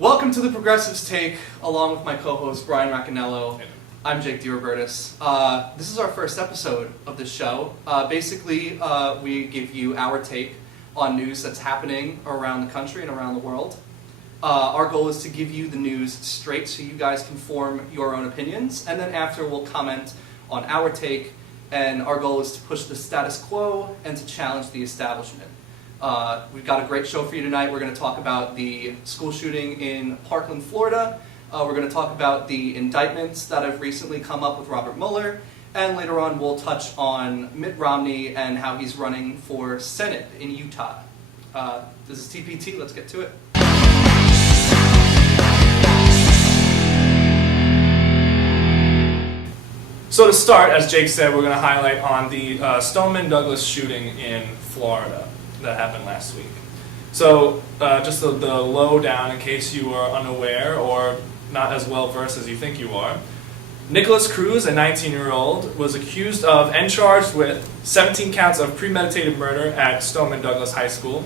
Welcome to the Progressives Take, along with my co-host Brian Raccanello. I'm Jake DiRobertis. This is our first episode of the show. Basically, we give you our take on news that's happening around the country and around the world. Our goal is to give you the news straight so you guys can form your own opinions, and then after we'll comment on our take, and our goal is to push the status quo and to challenge the establishment. We've got a great show for you tonight. We're going to talk about the school shooting in Parkland, Florida. We're going to talk about the indictments that have recently come up with Robert Mueller. And later on, we'll touch on Mitt Romney and how he's running for Senate in Utah. This is TPT. Let's get to it. So to start, as Jake said, we're going to highlight on the Stoneman Douglas shooting in Florida that happened last week. So just the lowdown in case you are unaware or not as well versed as you think you are. Nicholas Cruz, a 19-year-old, was accused of and charged with 17 counts of premeditated murder at Stoneman Douglas High School,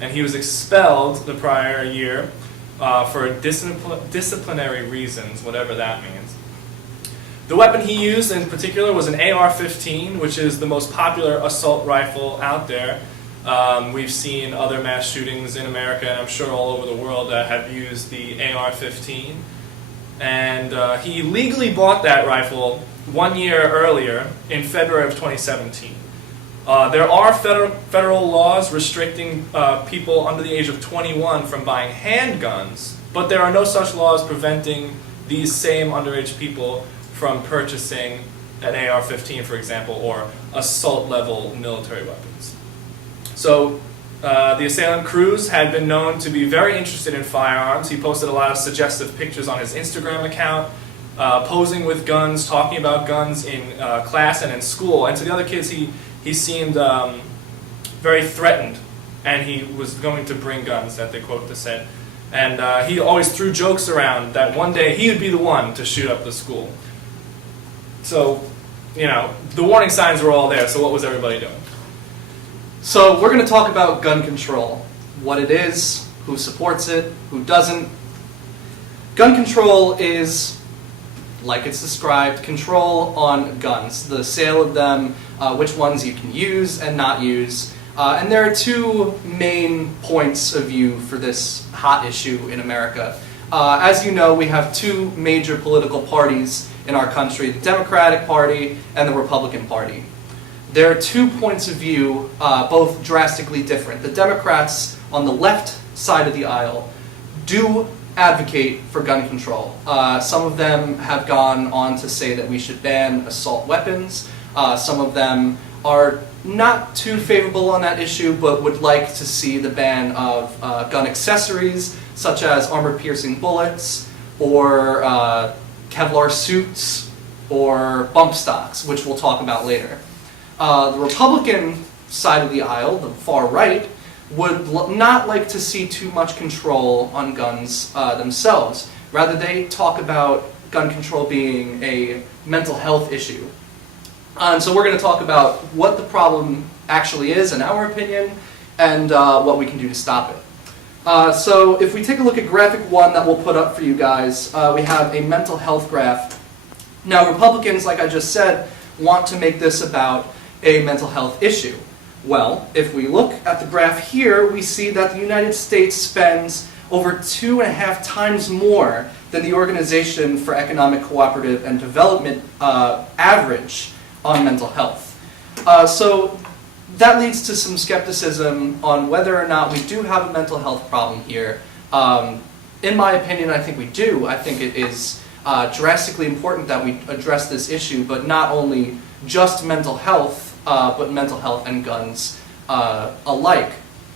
and he was expelled the prior year for disciplinary reasons, whatever that means. The weapon he used in particular was an AR-15, which is the most popular assault rifle out there. We've seen other mass shootings in America, and I'm sure all over the world, that have used the AR-15. And he legally bought that rifle 1 year earlier, in February of 2017. There are federal laws restricting people under the age of 21 from buying handguns, but there are no such laws preventing these same underage people from purchasing an AR-15, for example, or assault-level military weapons. So the assailant, Cruz, had been known to be very interested in firearms. He posted a lot of suggestive pictures on his Instagram account, posing with guns, talking about guns in class and in school. And to the other kids, he seemed very threatened, and he was going to bring guns, that they quote this said. And he always threw jokes around that one day he would be the one to shoot up the school. So, you know, the warning signs were all there, so what was everybody doing? So we're going to talk about gun control, what it is, who supports it, who doesn't. Gun control is, like it's described, control on guns, the sale of them, which ones you can use and not use. And there are two main points of view for this hot issue in America. As you know, we have two major political parties in our country, the Democratic Party and the Republican Party. There are 2 points of view, both drastically different. The Democrats on the left side of the aisle do advocate for gun control. Some of them have gone on to say that we should ban assault weapons. Some of them are not too favorable on that issue, but would like to see the ban of gun accessories, such as armor-piercing bullets, or Kevlar suits, or bump stocks, which we'll talk about later. The Republican side of the aisle, the far right, would not like to see too much control on guns themselves. Rather, they talk about gun control being a mental health issue. And so we're going to talk about what the problem actually is, in our opinion, and what we can do to stop it. So if we take a look at graphic 1 that we'll put up for you guys, we have a mental health graph. Now, Republicans, like I just said, want to make this about a mental health issue. Well, if we look at the graph here, we see that the United States spends over 2.5 times more than the Organization for Economic Cooperative and Development average on mental health. So that leads to some skepticism on whether or not we do have a mental health problem here. In my opinion, I think we do. I think it is drastically important that we address this issue, but not only just mental health, but mental health and guns alike.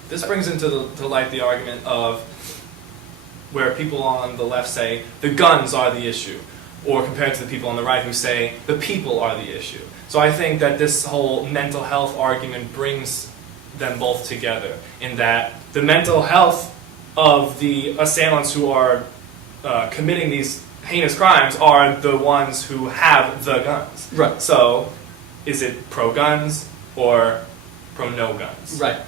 This brings into light the argument of where people on the left say the guns are the issue, or compared to the people on the right who say the people are the issue. So I think that this whole mental health argument brings them both together, in that the mental health of the assailants who are committing these heinous crimes are the ones who have the guns. Right. So is it pro-guns or pro-no guns? Right.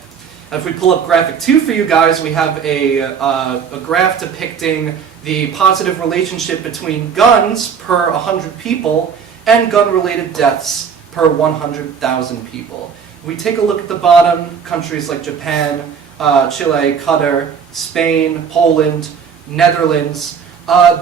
If we pull up graphic 2 for you guys, we have a graph depicting the positive relationship between guns per 100 people and gun-related deaths per 100,000 people. If we take a look at the bottom, countries like Japan, Chile, Qatar, Spain, Poland, Netherlands,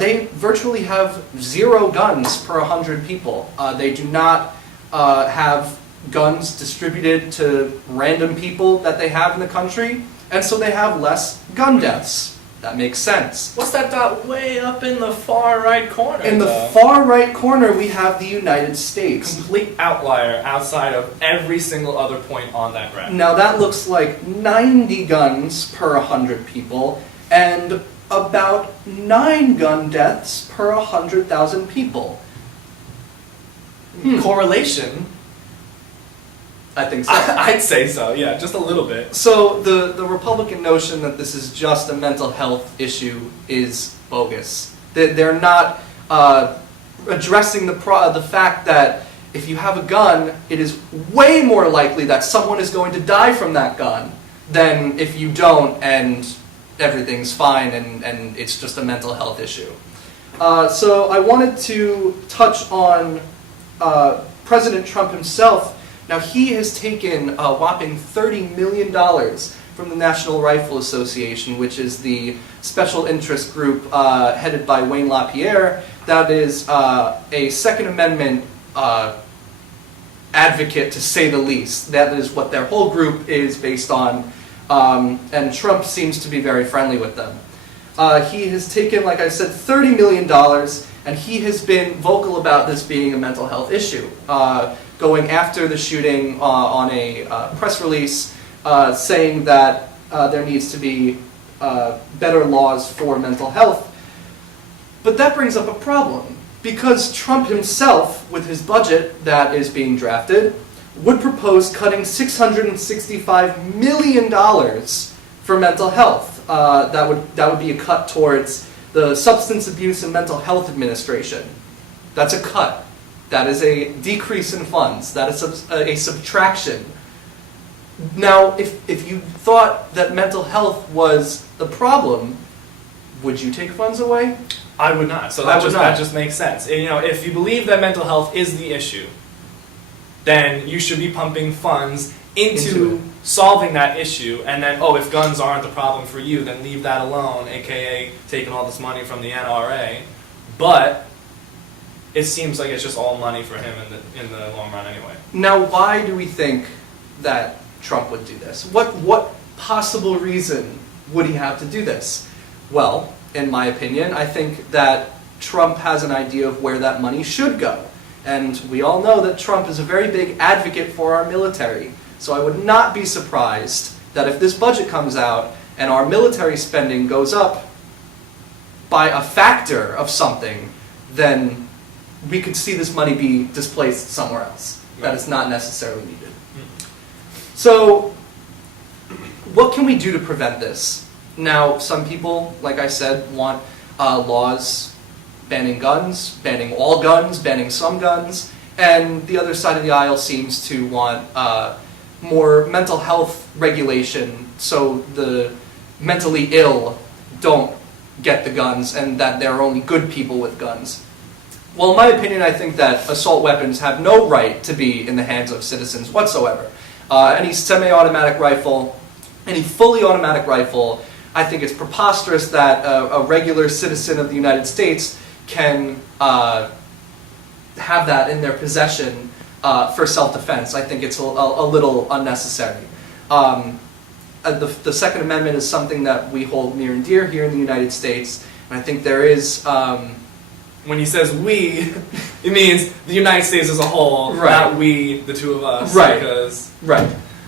they virtually have 0 guns per 100 people. They do not have guns distributed to random people that they have in the country, and so they have less gun deaths. That makes sense. What's that dot way up in the far right corner? In the far right corner, we have the United States. Complete outlier outside of every single other point on that graph. Now that looks like 90 guns per 100 people, and about 9 gun deaths per 100,000 people. Correlation? I think so. I'd say so, yeah, just a little bit. So the Republican notion that this is just a mental health issue is bogus. They're not addressing the fact that if you have a gun, it is way more likely that someone is going to die from that gun than if you don't and everything's fine and it's just a mental health issue. So I wanted to touch on President Trump himself. Now, he has taken a whopping $30 million from the National Rifle Association, which is the special interest group headed by Wayne LaPierre, that is a Second Amendment advocate, to say the least. That is what their whole group is based on, and Trump seems to be very friendly with them. He has taken, like I said, $30 million, and he has been vocal about this being a mental health issue. Going after the shooting on a press release saying that there needs to be better laws for mental health. But that brings up a problem, because Trump himself, with his budget that is being drafted, would propose cutting $665 million for mental health. That would be a cut towards the Substance Abuse and Mental Health Administration. That's a cut. That is a decrease in funds. That is a subtraction. Now, if you thought that mental health was the problem, would you take funds away? I would not. So that just makes sense. And, if you believe that mental health is the issue, then you should be pumping funds into solving that issue. And then, if guns aren't the problem for you, then leave that alone, aka taking all this money from the NRA. But it seems like it's just all money for him in the long run anyway. Now, why do we think that Trump would do this? What possible reason would he have to do this? Well, in my opinion, I think that Trump has an idea of where that money should go. And we all know that Trump is a very big advocate for our military. So I would not be surprised that if this budget comes out and our military spending goes up by a factor of something, then we could see this money be displaced somewhere else that is not necessarily needed. So, what can we do to prevent this? Now, some people, like I said, want laws banning guns, banning all guns, banning some guns, and the other side of the aisle seems to want more mental health regulation so the mentally ill don't get the guns and that there are only good people with guns. Well, in my opinion, I think that assault weapons have no right to be in the hands of citizens whatsoever. Any semi-automatic rifle, any fully automatic rifle, I think it's preposterous that a regular citizen of the United States can have that in their possession for self-defense. I think it's a little unnecessary. The Second Amendment is something that we hold near and dear here in the United States, and I think there is... when he says we, it means the United States as a whole, not we, the two of us. Right. Because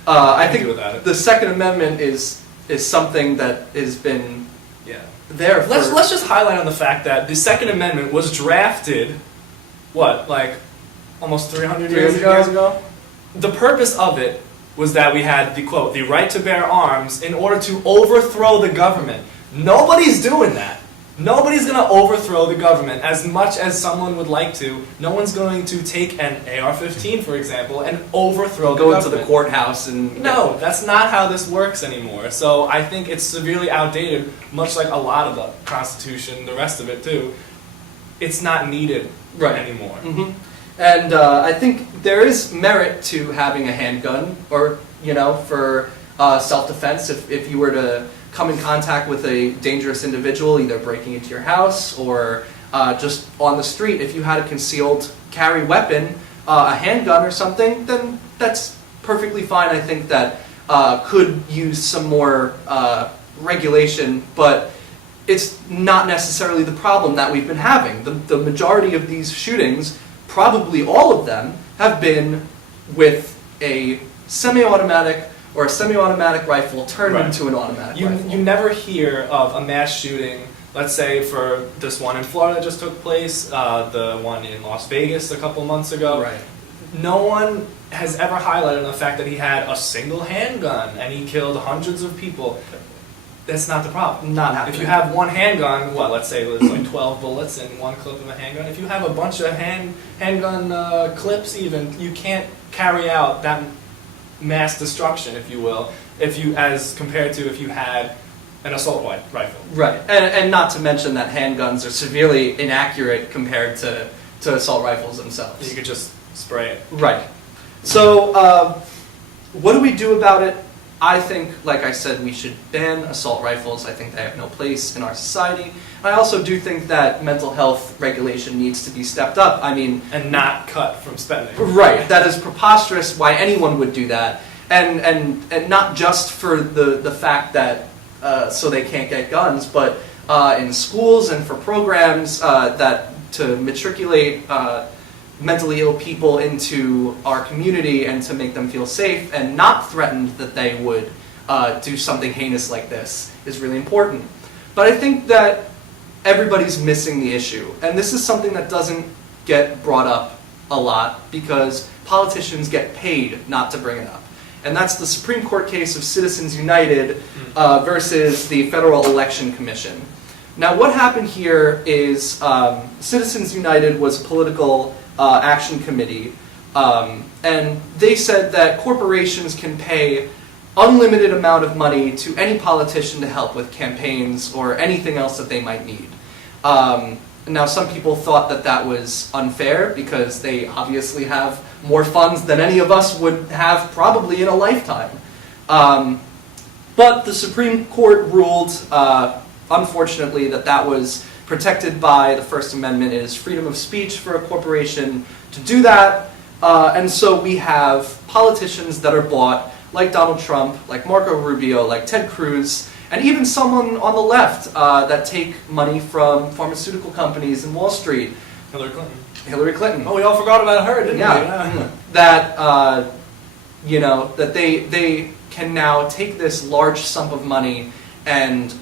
I think the Second Amendment is something that has been there for... Let's just highlight on the fact that the Second Amendment was drafted, almost 300 years ago? The purpose of it was that we had the, quote, the right to bear arms in order to overthrow the government. Nobody's doing that. Nobody's going to overthrow the government as much as someone would like to. No one's going to take an AR-15, for example, and overthrow the government. Go into the courthouse and... No, that's not how this works anymore. So I think it's severely outdated, much like a lot of the Constitution, the rest of it too. It's not needed anymore. Mm-hmm. And I think there is merit to having a handgun, or, for self-defense if you were to come in contact with a dangerous individual, either breaking into your house or just on the street. If you had a concealed carry weapon, a handgun or something, then that's perfectly fine. I think that could use some more regulation, but it's not necessarily the problem that we've been having. The majority of these shootings, probably all of them, have been with a semi-automatic or a semi-automatic rifle turned into an automatic rifle. You never hear of a mass shooting, let's say for this one in Florida that just took place, the one in Las Vegas a couple months ago. Right. No one has ever highlighted the fact that he had a single handgun and he killed hundreds of people. That's not the problem. Not happening. If you have one handgun, let's say there's like 12 bullets in one clip of a handgun. If you have a bunch of handgun clips even, you can't carry out that mass destruction, if you will, as compared to if you had an assault rifle. Right, and not to mention that handguns are severely inaccurate compared to assault rifles themselves. You could just spray it. Right. So, what do we do about it? I think, like I said, we should ban assault rifles. I think they have no place in our society. I also do think that mental health regulation needs to be stepped up. I mean... And not cut from spending. Right. That is preposterous why anyone would do that. And not just for the fact that so they can't get guns, but in schools and for programs that to matriculate mentally ill people into our community and to make them feel safe and not threatened that they would do something heinous like this is really important. But I think that everybody's missing the issue. And this is something that doesn't get brought up a lot because politicians get paid not to bring it up. And that's the Supreme Court case of Citizens United versus the Federal Election Commission. Now what happened here is Citizens United was a political action committee, and they said that corporations can pay unlimited amount of money to any politician to help with campaigns or anything else that they might need. Now some people thought that that was unfair because they obviously have more funds than any of us would have probably in a lifetime. But the Supreme Court ruled, unfortunately, that was protected by the First Amendment. It is freedom of speech for a corporation to do that. And so we have politicians that are bought, like Donald Trump, like Marco Rubio, like Ted Cruz, and even someone on the left that take money from pharmaceutical companies and Wall Street. Hillary Clinton. Oh, we all forgot about her, didn't we? Yeah. That, that they can now take this large sum of money and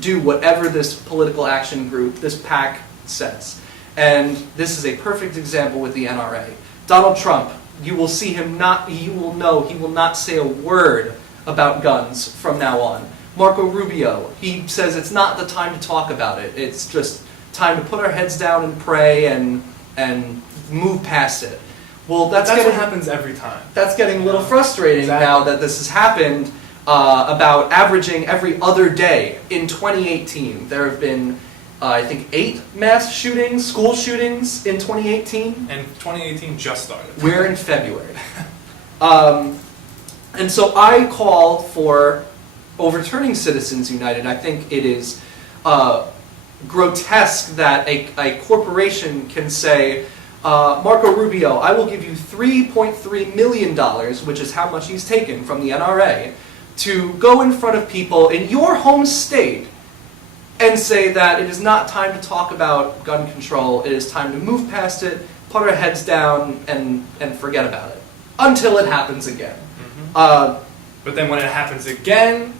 do whatever this political action group, this PAC, says. And this is a perfect example with the NRA. Donald Trump, you will see him you will know he will not say a word about guns from now on. Marco Rubio, he says it's not the time to talk about it. It's just time to put our heads down and pray and move past it. Well, that's what happens every time. That's getting a little frustrating now that this has happened. About averaging every other day in 2018. There have been, I think, 8 mass shootings, school shootings in 2018. And 2018 just started. We're in February. And so I call for overturning Citizens United. I think it is grotesque that a corporation can say, Marco Rubio, I will give you $3.3 million, which is how much he's taken from the NRA, to go in front of people in your home state and say that it is not time to talk about gun control, it is time to move past it, put our heads down, and forget about it. Until it happens again. Mm-hmm. But then when it happens again,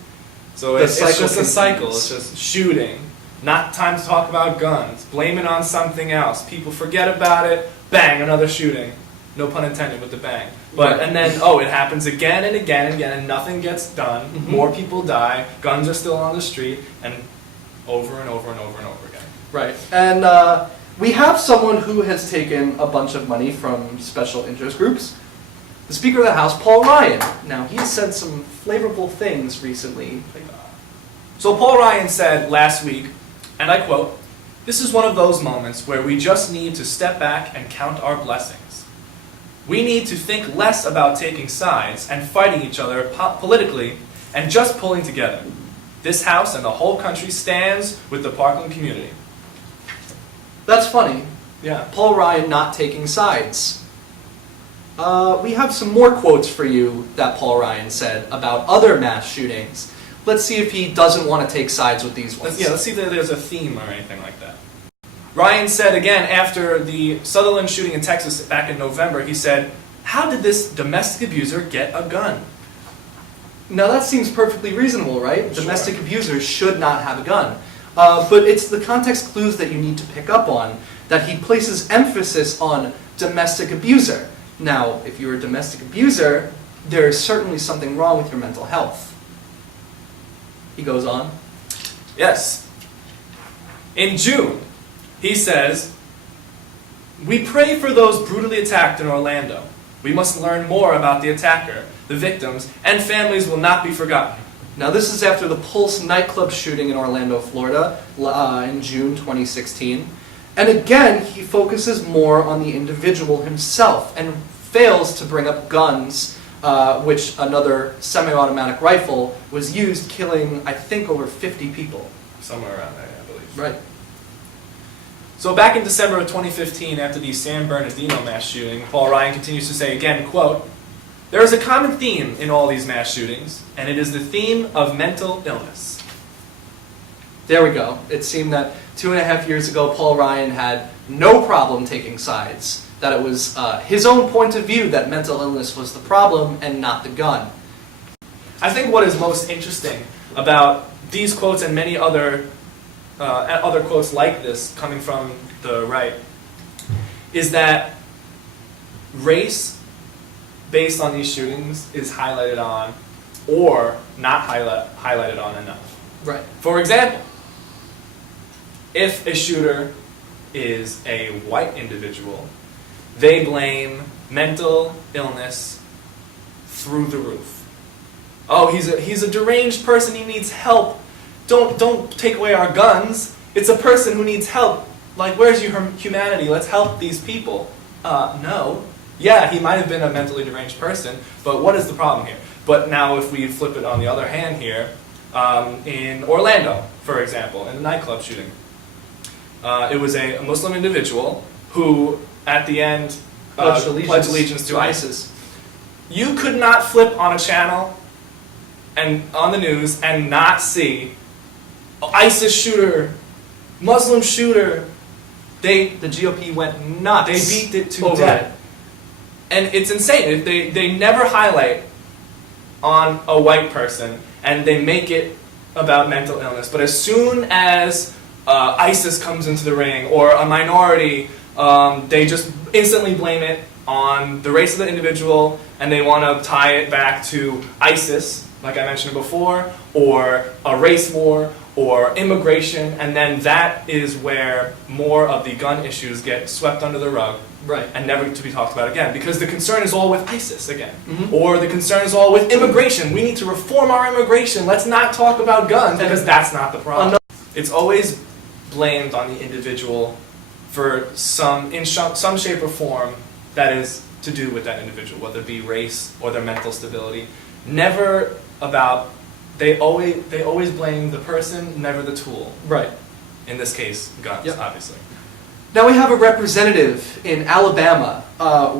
so it's just a cycle, it's just shooting, not time to talk about guns, blame it on something else, people forget about it, bang, another shooting. No pun intended with the bang. But and then it happens again and again and again and nothing gets done. Mm-hmm. More people die. Guns are still on the street, and over and over and over and over again. Right. And we have someone who has taken a bunch of money from special interest groups. The Speaker of the House, Paul Ryan. Now, he has said some flavorful things recently. So Paul Ryan said last week, and I quote, "This is one of those moments where we just need to step back and count our blessings. We need to think less about taking sides and fighting each other politically and just pulling together. This House and the whole country stands with the Parkland community." That's funny. Yeah. Paul Ryan not taking sides. We have some more quotes for you that Paul Ryan said about other mass shootings. Let's see if he doesn't want to take sides with these ones. Let's see if there's a theme or anything like that. Ryan said again after the Sutherland shooting in Texas back in November, he said, "How did this domestic abuser get a gun?" Now that seems perfectly reasonable, right? Sure. Domestic abusers should not have a gun. But it's the context clues that you need to pick up on that he places emphasis on domestic abuser. Now, if you're a domestic abuser, there is certainly something wrong with your mental health. He goes on. Yes. In June, he says, "We pray for those brutally attacked in Orlando. We must learn more about the attacker, the victims, and families will not be forgotten." Now, this is after the Pulse nightclub shooting in Orlando, Florida, in June 2016. And again, he focuses more on the individual himself and fails to bring up guns, which another semi-automatic rifle was used, killing, I think, over 50 people. Somewhere around there, I believe. Right. So back in December of 2015, after the San Bernardino mass shooting, Paul Ryan continues to say again, quote, "There is a common theme in all these mass shootings, and it is the theme of mental illness." There we go. It seemed that 2.5 years ago, Paul Ryan had no problem taking sides. That it was his own point of view that mental illness was the problem and not the gun. I think what is most interesting about these quotes and many other quotes like this coming from the right is that race based on these shootings is highlighted on or not highlighted on enough. Right. For example, if a shooter is a white individual, they blame mental illness through the roof. Oh, he's a deranged person, he needs help. Don't take away our guns. It's a person who needs help. Like, where's your humanity? Let's help these people. No. Yeah, he might have been a mentally deranged person, but what is the problem here? But now if we flip it on the other hand here, in Orlando, for example, in the nightclub shooting, it was a Muslim individual who, at the end, pledged allegiance to ISIS. You could not flip on a channel and on the news and not see ISIS shooter, Muslim shooter. The GOP went nuts. They beat it to death. And it's insane. They never highlight on a white person, and they make it about mental illness. But as soon as ISIS comes into the ring, or a minority, they just instantly blame it on the race of the individual, and they want to tie it back to ISIS, like I mentioned before, or a race war, or immigration, and then that is where more of the gun issues get swept under the rug. Right. And never to be talked about again, because the concern is all with ISIS again. Mm-hmm. Or the concern is all with immigration. We need to reform our immigration. Let's not talk about guns, because that's not the problem. It's always blamed on the individual for some shape or form that is to do with that individual, whether it be race or their mental stability. Never about, they always blame the person, never the tool. Right. In this case, guns, Yep. obviously. Now we have a representative in Alabama,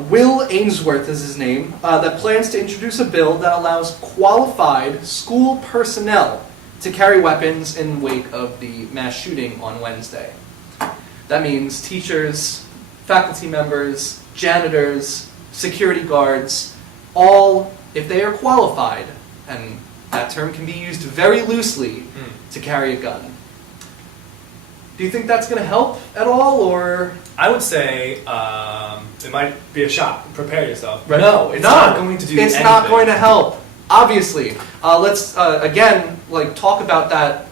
Will Ainsworth is his name, that plans to introduce a bill that allows qualified school personnel to carry weapons in wake of the mass shooting on Wednesday. That means teachers, faculty members, janitors, security guards, all, if they are qualified, and that term can be used very loosely, to carry a gun. Do you think that's going to help at all, or? I would say it might be a shock. Prepare yourself. Right. No, it's not going to do anything. It's not going to help, obviously. Let's, again, talk about that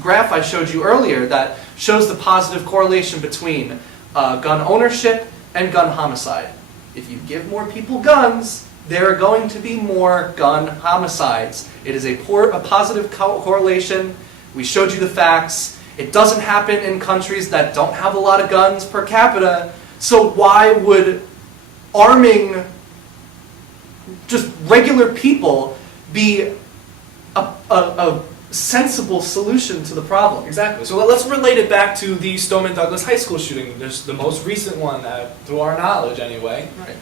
graph I showed you earlier that shows the positive correlation between gun ownership and gun homicide. If you give more people guns, there are going to be more gun homicides. It is a positive correlation. We showed you the facts. It doesn't happen in countries that don't have a lot of guns per capita. So why would arming just regular people be a sensible solution to the problem? Exactly. So let's relate it back to the Stoneman Douglas High School shooting. There's the most recent one, through our knowledge anyway. Right.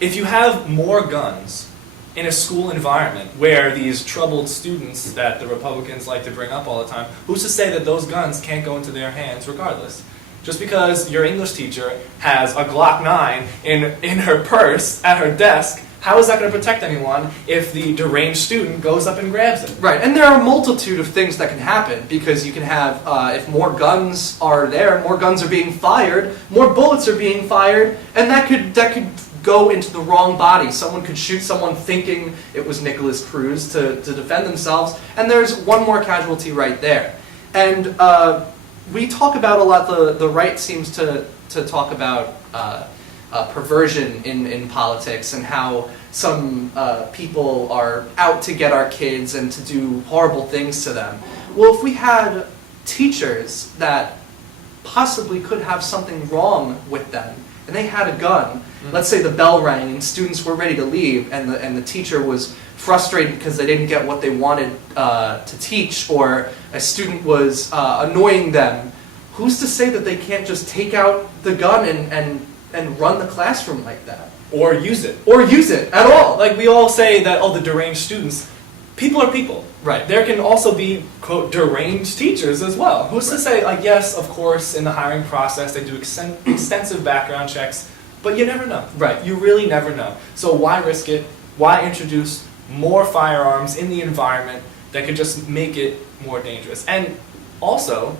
If you have more guns in a school environment where these troubled students that the Republicans like to bring up all the time, who's to say that those guns can't go into their hands regardless? Just because your English teacher has a Glock 9 in her purse at her desk, how is that going to protect anyone if the deranged student goes up and grabs it? Right, and there are a multitude of things that can happen, because you can have, if more guns are there, more guns are being fired, more bullets are being fired, and that could go into the wrong body. Someone could shoot someone thinking it was Nicholas Cruz to defend themselves, and there's one more casualty right there. And we talk about a lot, the right seems to talk about perversion in politics, and how some people are out to get our kids and to do horrible things to them. Well, if we had teachers that possibly could have something wrong with them, and they had a gun, let's say the bell rang and students were ready to leave, and the teacher was frustrated because they didn't get what they wanted to teach, or a student was annoying them, who's to say that they can't just take out the gun and run the classroom like that? Or use it. Or use it at all. Like we all say that, oh, the deranged students. People are people. Right. There can also be, quote, deranged teachers as well. Who's to say, like, yes, of course, in the hiring process, they do extensive background checks, but you never know. Right. You really never know. So why risk it? Why introduce more firearms in the environment that could just make it more dangerous? And also,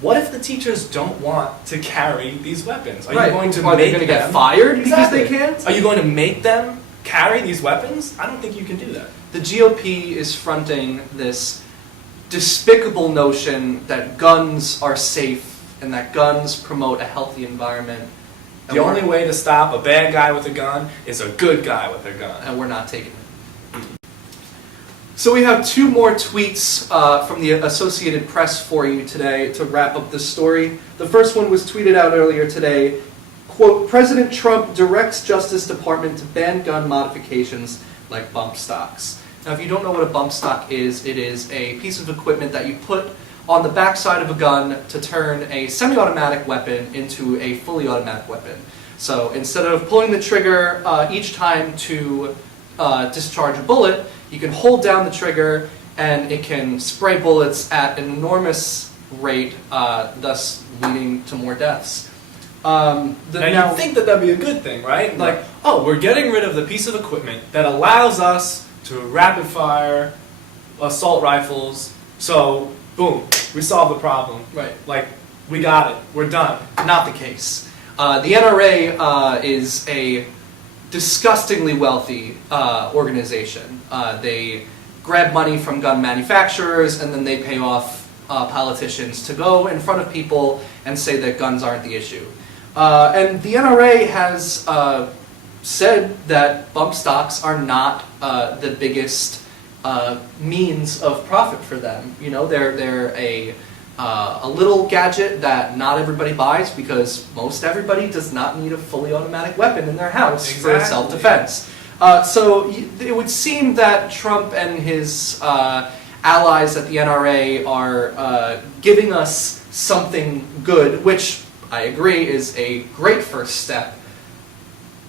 what if the teachers don't want to carry these weapons? Are you going to Are they make going to them get fired Exactly. because they can't? Are you going to make them carry these weapons? I don't think you can do that. The GOP is fronting this despicable notion that guns are safe and that guns promote a healthy environment. The only way to stop a bad guy with a gun is a good guy with a gun. And we're not taking it. So we have two more tweets from the Associated Press for you today to wrap up this story. The first one was tweeted out earlier today. Quote, President Trump directs Justice Department to ban gun modifications like bump stocks. Now, if you don't know what a bump stock is, it is a piece of equipment that you put on the backside of a gun to turn a semi-automatic weapon into a fully automatic weapon. So instead of pulling the trigger each time to discharge a bullet, you can hold down the trigger and it can spray bullets at an enormous rate, thus leading to more deaths. Now you'd think that that'd be a good thing, right? Like, oh, we're getting rid of the piece of equipment that allows us to rapid fire assault rifles, so boom, we solved the problem. Right. Like, we got it, we're done. Not the case. The NRA is a disgustingly wealthy organization. They grab money from gun manufacturers and then they pay off politicians to go in front of people and say that guns aren't the issue. And the NRA has said that bump stocks are not the biggest means of profit for them. You know, they're a little gadget that not everybody buys because most everybody does not need a fully automatic weapon in their house for self-defense. So it would seem that Trump and his allies at the NRA are giving us something good, which I agree is a great first step.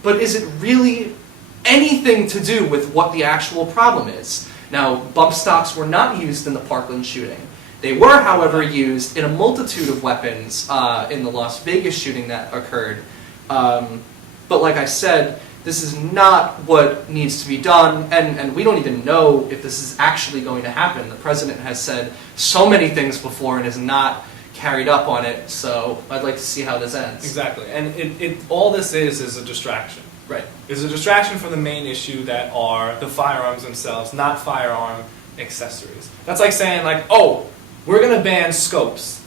But is it really anything to do with what the actual problem is? Now, bump stocks were not used in the Parkland shooting. They were, however, used in a multitude of weapons in the Las Vegas shooting that occurred. But like I said, this is not what needs to be done, and we don't even know if this is actually going to happen. The president has said so many things before and has not carried up on it, so I'd like to see how this ends. Exactly, and all this is a distraction. Right. It's a distraction from the main issue that are the firearms themselves, not firearm accessories. That's like saying, like, oh, we're going to ban scopes.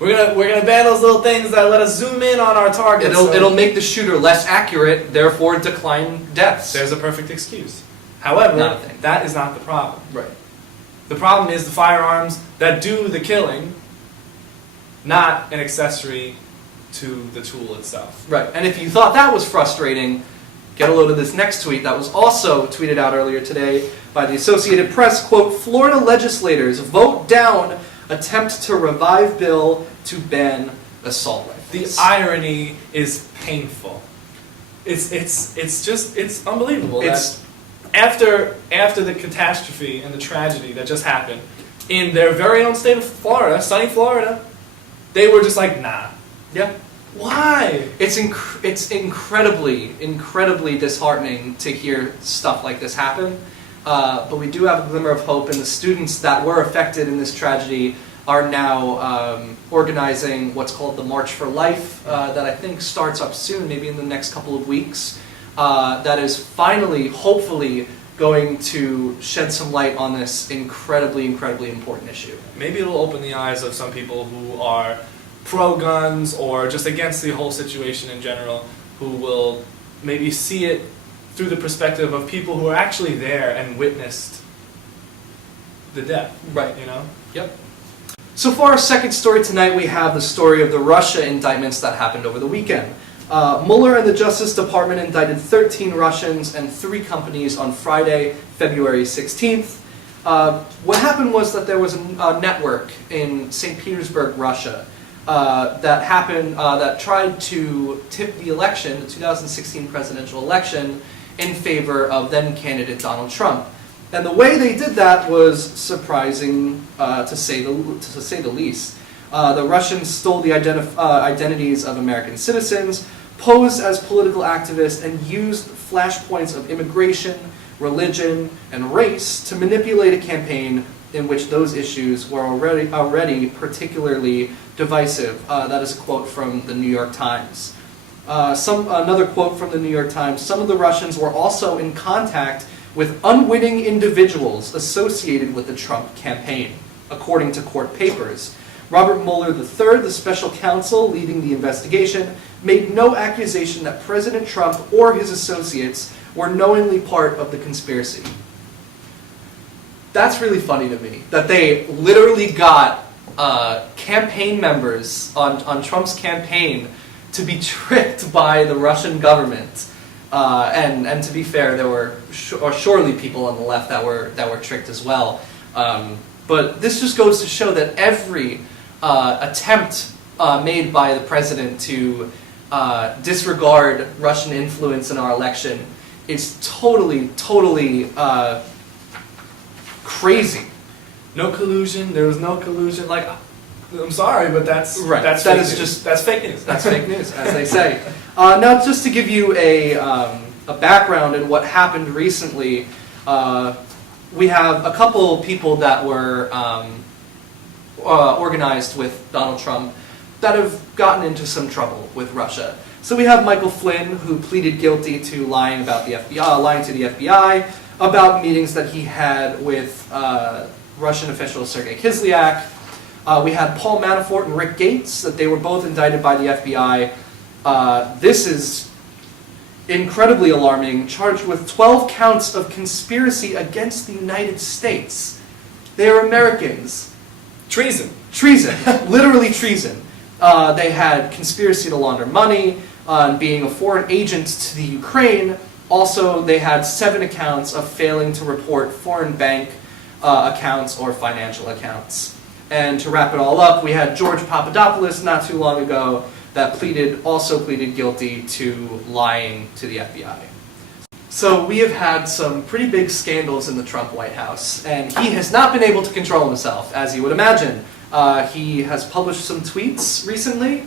We're gonna ban those little things that let us zoom in on our targets. It'll make the shooter less accurate, therefore decline deaths. There's a perfect excuse. However, that is not the problem. Right. The problem is the firearms that do the killing, not an accessory to the tool itself. Right. And if you thought that was frustrating, get a load of this next tweet that was also tweeted out earlier today by the Associated Press. Quote, Florida legislators vote down attempt to revive bill to ban assault rifles. The irony is painful. It's unbelievable. It's after the catastrophe and the tragedy that just happened in their very own state of Florida, sunny Florida, they were just like, nah. Yeah. Why? It's incredibly disheartening to hear stuff like this happen. But we do have a glimmer of hope, and the students that were affected in this tragedy are now organizing what's called the March for Life, that I think starts up soon, maybe in the next couple of weeks, that is finally, hopefully, going to shed some light on this incredibly important issue. Maybe it'll open the eyes of some people who are pro-guns or just against the whole situation in general, who will maybe see it through the perspective of people who are actually there and witnessed the death. Right. You know? Yep. So for our second story tonight, we have the story of the Russia indictments that happened over the weekend. Mueller and the Justice Department indicted 13 Russians and 3 companies on Friday, February 16th. What happened was that there was a network in St. Petersburg, Russia, that tried to tip the election, the 2016 presidential election, in favor of then-candidate Donald Trump. And the way they did that was surprising, to say the least. The Russians stole the identities of American citizens, posed as political activists, and used flashpoints of immigration, religion, and race to manipulate a campaign in which those issues were already particularly divisive. That is a quote from the New York Times. Another quote from the New York Times, some of the Russians were also in contact with unwitting individuals associated with the Trump campaign, according to court papers. Robert Mueller III, the special counsel leading the investigation, made no accusation that President Trump or his associates were knowingly part of the conspiracy. That's really funny to me, that they literally got campaign members on Trump's campaign to be tricked by the Russian government. And to be fair, there were surely people on the left that were tricked as well. But this just goes to show that every attempt made by the president to disregard Russian influence in our election is totally crazy. No collusion. There was no collusion. Like, I'm sorry, but that's right. That's fake news. That's fake news, as they say. Now, just to give you a background in what happened recently, we have a couple people that were organized with Donald Trump that have gotten into some trouble with Russia. So we have Michael Flynn, who pleaded guilty to lying to the FBI about meetings that he had with Russian official Sergei Kislyak. We had Paul Manafort and Rick Gates, that they were both indicted by the FBI. This is incredibly alarming, charged with 12 counts of conspiracy against the United States. They are Americans. Treason. Literally treason. They had conspiracy to launder money, being a foreign agent to the Ukraine. Also, they had 7 accounts of failing to report foreign bank accounts or financial accounts. And to wrap it all up, we had George Papadopoulos not too long ago that also pleaded guilty to lying to the FBI. So we have had some pretty big scandals in the Trump White House, and he has not been able to control himself, as you would imagine. He has published some tweets recently.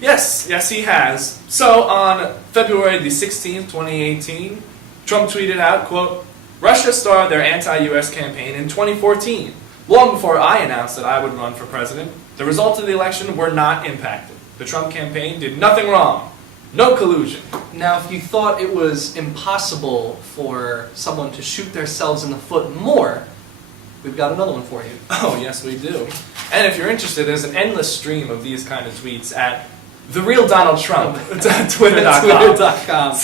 Yes, he has. So on February the 16th, 2018, Trump tweeted out, quote, Russia started their anti-US campaign in 2014. Long before I announced that I would run for president, the results of the election were not impacted. The Trump campaign did nothing wrong. No collusion. Now, if you thought it was impossible for someone to shoot themselves in the foot more, we've got another one for you. Oh, yes, we do. And if you're interested, there's an endless stream of these kind of tweets at TheRealDonaldTrump, Twitter.com.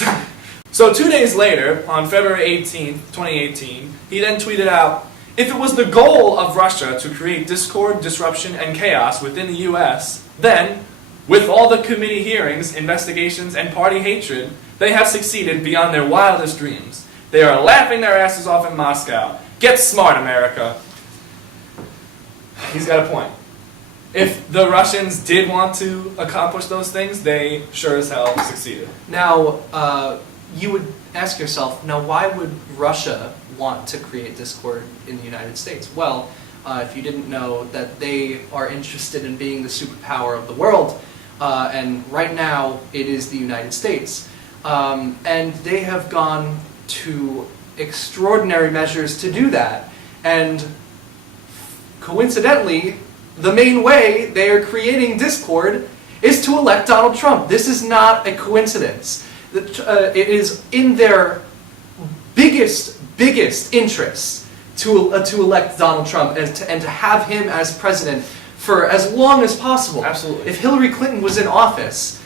So 2 days later, on February 18th, 2018, he then tweeted out, "If it was the goal of Russia to create discord, disruption, and chaos within the U.S., then, with all the committee hearings, investigations, and party hatred, they have succeeded beyond their wildest dreams. They are laughing their asses off in Moscow. Get smart, America." He's got a point. If the Russians did want to accomplish those things, they sure as hell succeeded. Now, you would ask yourself, now why would Russia want to create discord in the United States? Well, if you didn't know that they are interested in being the superpower of the world, and right now it is the United States. And they have gone to extraordinary measures to do that. And coincidentally, the main way they are creating discord is to elect Donald Trump. This is not a coincidence. It is in their biggest interest to elect Donald Trump and to have him as president for as long as possible. Absolutely. If Hillary Clinton was in office,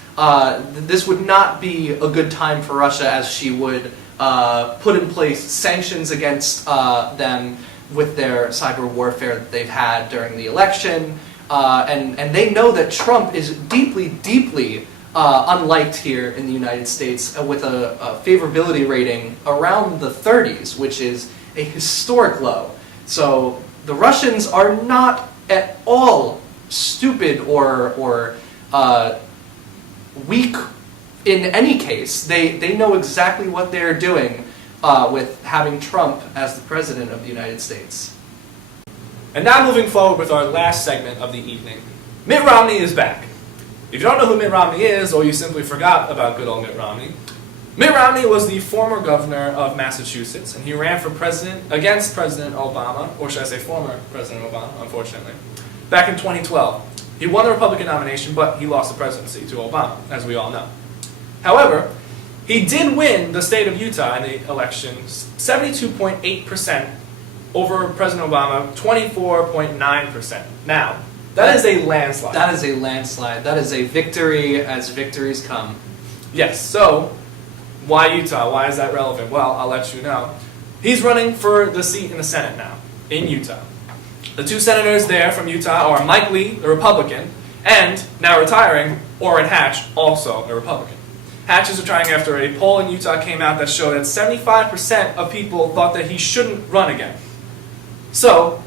this would not be a good time for Russia, as she would put in place sanctions against them with their cyber warfare that they've had during the election. And they know that Trump is deeply unliked here in the United States, with a favorability rating around the 30s, which is a historic low. So the Russians are not at all stupid or weak in any case. They know exactly what they're doing with having Trump as the president of the United States. And now moving forward with our last segment of the evening. Mitt Romney is back. If you don't know who Mitt Romney is, or you simply forgot about good old Mitt Romney, Mitt Romney was the former governor of Massachusetts, and he ran for president against President Obama, or should I say former President Obama, unfortunately, back in 2012. He won the Republican nomination, but he lost the presidency to Obama, as we all know. However, he did win the state of Utah in the elections 72.8% over President Obama, 24.9%. Now, that is a landslide. That is a landslide. That is a victory as victories come. Yes, so why Utah? Why is that relevant? Well, I'll let you know. He's running for the seat in the Senate now, in Utah. The two senators there from Utah are Mike Lee, the Republican, and, now retiring, Orrin Hatch, also a Republican. Hatch is retiring after a poll in Utah came out that showed that 75% of people thought that he shouldn't run again. So,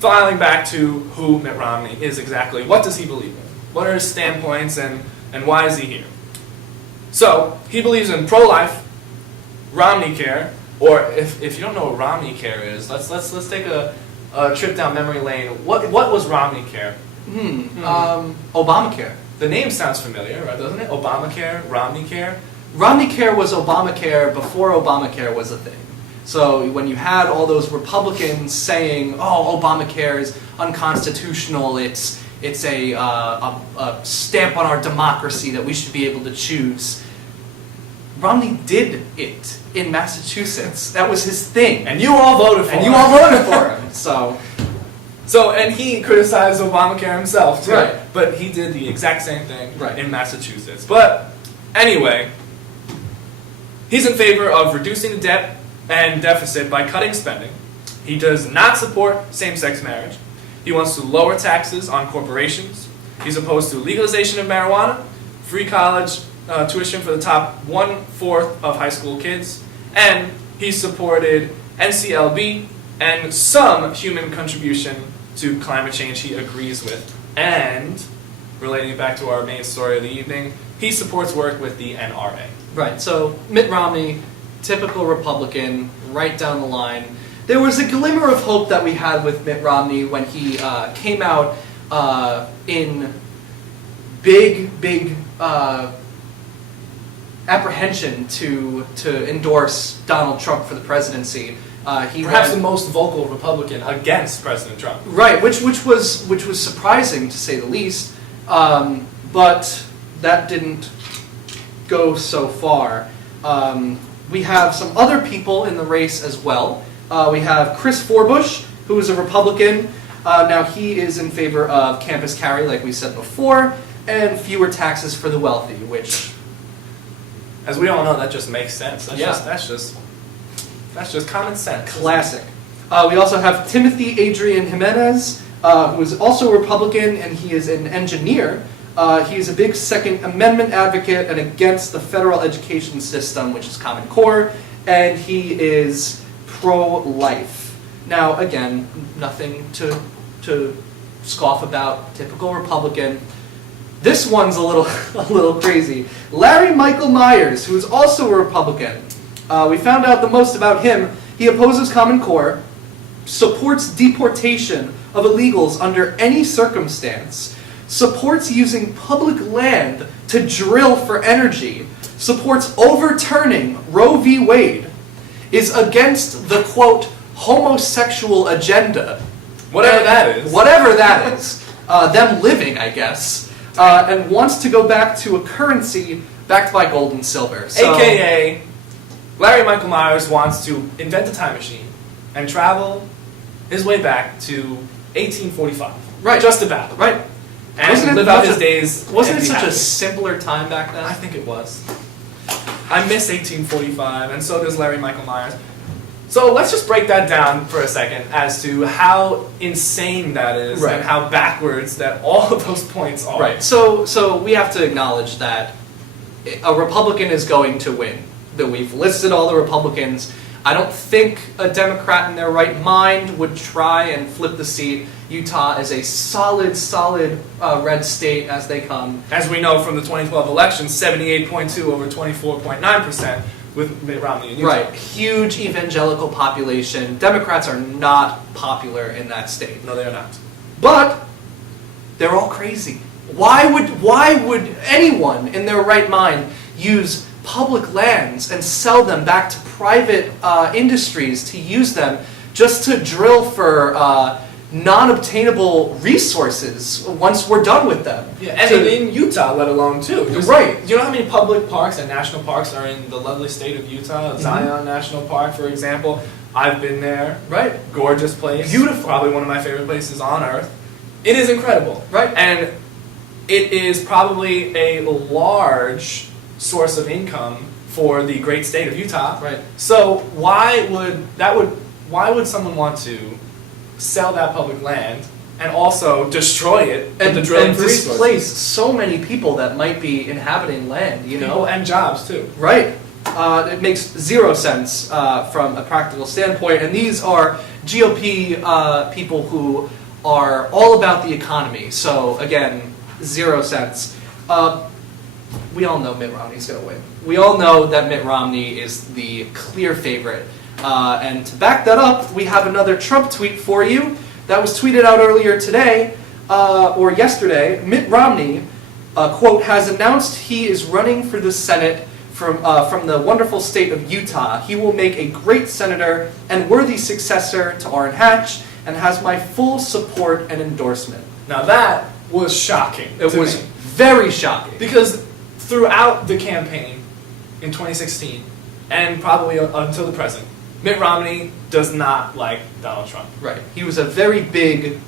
filing back to who Mitt Romney is exactly, what does he believe in? What are his standpoints, and why is he here? So, he believes in pro-life, Romney care, or if you don't know what Romney care is, let's take a trip down memory lane. What was Romney care? Obamacare. The name sounds familiar, right, doesn't it? Obamacare, Romney care. Romney care was Obamacare before Obamacare was a thing. So when you had all those Republicans saying, "Oh, Obamacare is unconstitutional. It's a stamp on our democracy that we should be able to choose," Romney did it in Massachusetts. That was his thing, And you all voted for him. and you all voted for him. So, and he criticized Obamacare himself, too. Right. But he did the exact same thing Right. in Massachusetts. But, anyway, he's in favor of reducing the debt and deficit by cutting spending. He does not support same-sex marriage. He wants to lower taxes on corporations. He's opposed to legalization of marijuana, free college tuition for the top 1/4 of high school kids, and he supported NCLB and some human contribution to climate change he agrees with. And, relating it back to our main story of the evening, he supports work with the NRA. Right, so Mitt Romney, typical Republican, right down the line. There was a glimmer of hope that we had with Mitt Romney when he came out in big apprehension to endorse Donald Trump for the presidency. Perhaps the most vocal Republican against President Trump. Right, which was surprising to say the least, but that didn't go so far. We have some other people in the race as well. We have Chris Forbush, who is a Republican. Now he is in favor of campus carry, like we said before, and fewer taxes for the wealthy, which, as we all know, that just makes sense. Yeah. That's just common sense. classic. We also have Timothy Adrian Jimenez, who is also a Republican, and he is an engineer. He is a big Second Amendment advocate and against the federal education system, which is Common Core, and he is pro-life. Now, again, nothing to scoff about, typical Republican. This one's a little crazy. Larry Michael Myers, who is also a Republican. We found out the most about him. He opposes Common Core, supports deportation of illegals under any circumstance, supports using public land to drill for energy, supports overturning Roe v. Wade, is against the, quote, homosexual agenda. Whatever that is. Whatever that is. Them living, I guess. And wants to go back to a currency backed by gold and silver. So, AKA, Larry Michael Myers wants to invent a time machine and travel his way back to 1845. Right. Just about. right. And live out his days. Wasn't and it be such happy. a simpler time back then? I think it was. I miss 1845, and so does Larry Michael Myers. So let's just break that down for a second as to how insane that is Right. and how backwards that all of those points are. Right. So we have to acknowledge that a Republican is going to win. That we've listed all the Republicans. I don't think a Democrat in their right mind would try and flip the seat. Utah is a solid red state as they come. As we know from the 2012 election, 78.2 over 24.9% with Mitt Romney in Utah. Right. Huge evangelical population. Democrats are not popular in that state. No, they are not. But they're all crazy. Why would anyone in their right mind use public lands and sell them back to private industries to use them just to drill for non-obtainable resources once we're done with them? Yeah, and in Utah, let alone too. Right. Do you know how many public parks and national parks are in the lovely state of Utah? Mm-hmm. Zion National Park, for example. I've been there. Right. Gorgeous place. Beautiful. Probably one of my favorite places on earth. It is incredible. Right. And it is probably a large source of income for the great state of Utah. Right. So why would someone want to sell that public land and also destroy it And, with the drilling and for resources? displace so many people that might be inhabiting land, you know? People and jobs too. Right. It makes zero sense from a practical standpoint. And these are GOP people who are all about the economy. So, again, zero sense. We all know Mitt Romney's going to win. We all know that Mitt Romney is the clear favorite. And to back that up, we have another Trump tweet for you that was tweeted out earlier today, or yesterday. Mitt Romney, quote, has announced he is running for the Senate from the wonderful state of Utah. He will make a great senator and worthy successor to Orrin Hatch and has my full support and endorsement. Now that was shocking. It to was me. very shocking. Because throughout the campaign in 2016 and probably until the present, Mitt Romney does not like Donald Trump. Right. He was a very big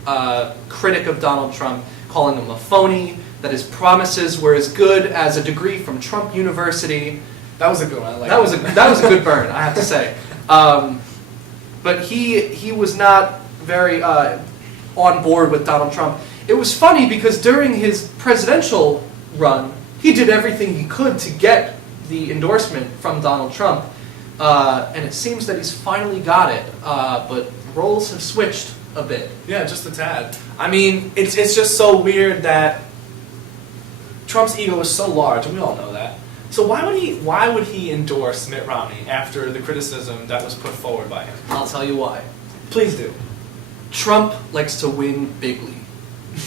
critic of Donald Trump, calling him a phony, that his promises were as good as a degree from Trump University. That was a good one. I like That was a good burn, I have to say. But he was not very on board with Donald Trump. It was funny because during his presidential run, he did everything he could to get the endorsement from Donald Trump. And it seems that he's finally got it, but roles have switched a bit. Yeah, just a tad. I mean, it's just so weird that Trump's ego is so large, and we all know that. So why would he endorse Mitt Romney after the criticism that was put forward by him? I'll tell you why. Please do. Trump likes to win bigly.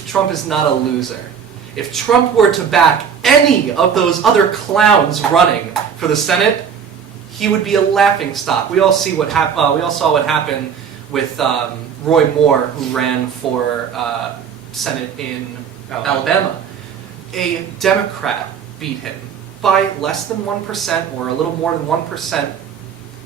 Trump is not a loser. If Trump were to back any of those other clowns running for the Senate, he would be a laughingstock. We all saw what happened with Roy Moore, who ran for Senate in Alabama. A Democrat beat him by less than 1% or a little more than 1%,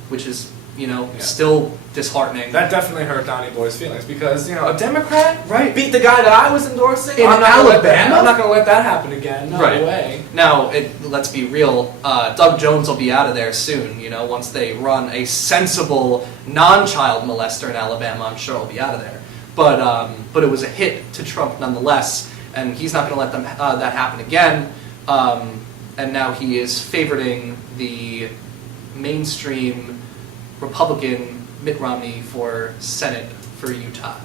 which is Yeah. Yeah. Still disheartening. That definitely hurt Donnie Boy's feelings because, a Democrat Right. beat the guy that I was endorsing. In I'm not gonna let that- Alabama? I'm not going to let that happen again. No Right. way. Now, let's be real. Doug Jones will be out of there soon. Once they run a sensible non-child molester in Alabama, I'm sure he'll be out of there. But it was a hit to Trump nonetheless, and he's not going to let that happen again. And now he is favoriting the mainstream Republican Mitt Romney for Senate for Utah.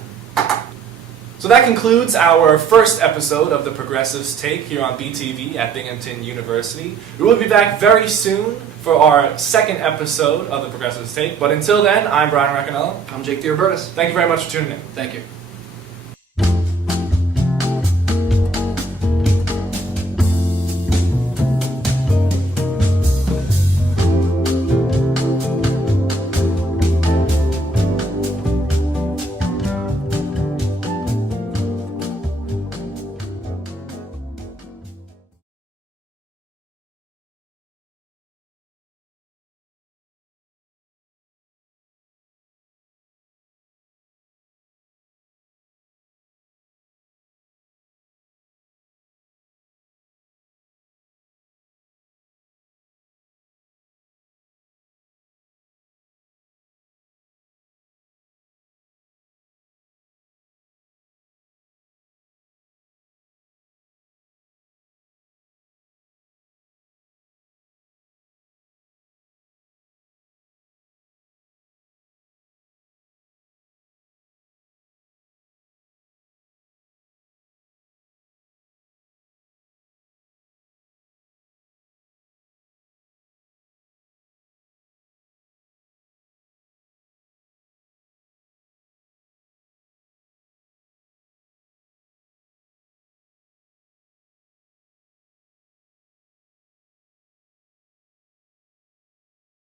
So that concludes our first episode of the Progressives Take here on BTV at Binghamton University. We will be back very soon for our second episode of the Progressives Take. But until then, I'm Brian Racanello. I'm Jake DiRobertis. Thank you very much for tuning in. Thank you.